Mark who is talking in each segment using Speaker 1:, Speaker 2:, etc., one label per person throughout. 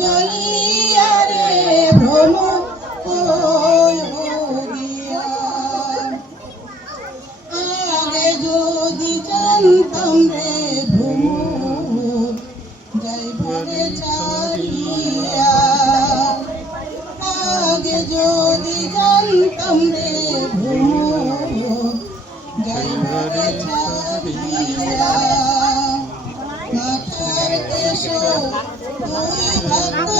Speaker 1: জলিয়া রে ভ্রম আগে যদি জানতাম রে ভ্রম যাইবরে চালিয়া। আগে যদি জানতাম রে ভ্রম যাইবরে চালিয়া। মাথা এসো তুমি ভক্ত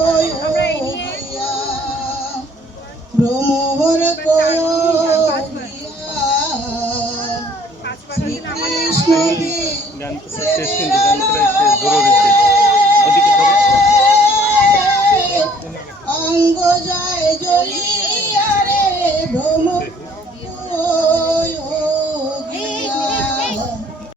Speaker 1: ভ্রমর
Speaker 2: কৃষ্ণ